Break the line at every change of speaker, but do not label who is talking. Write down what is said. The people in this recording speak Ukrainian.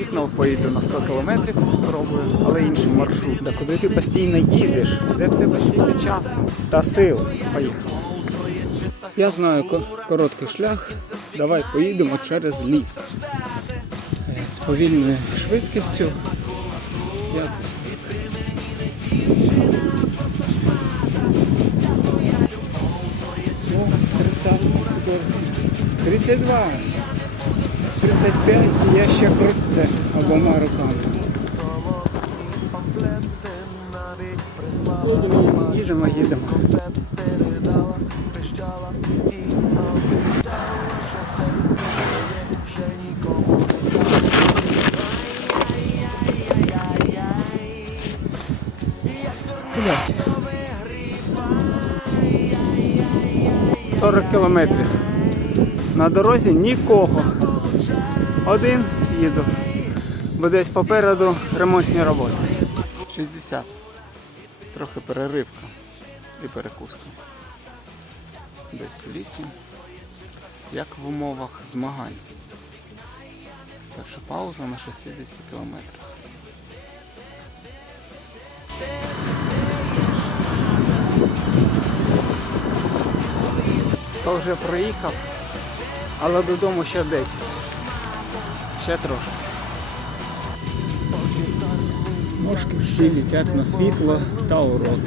І знов поїду на 100 кілометрів, спробую, але інший маршрут. Та куди ти постійно їдеш? Де в тебе стільки часу та сил? Поїхав. Я знаю короткий шлях. Давай поїдемо через ліс. З повільною швидкістю. Якось. О, 30, 32, 35, і я ще крутся обома руками. Їдемо, їдемо. Куди? 40 кілометрів. На дорозі нікого. Один їду. Бо десь попереду ремонтні роботи. 60. Трохи переривка і перекуска. Десь в лісі. Як в умовах змагань. Перша пауза на 60 кілометрах. Сто вже проїхав, але додому ще 10. Ще трошки. Мошки всі літять на світло та урок.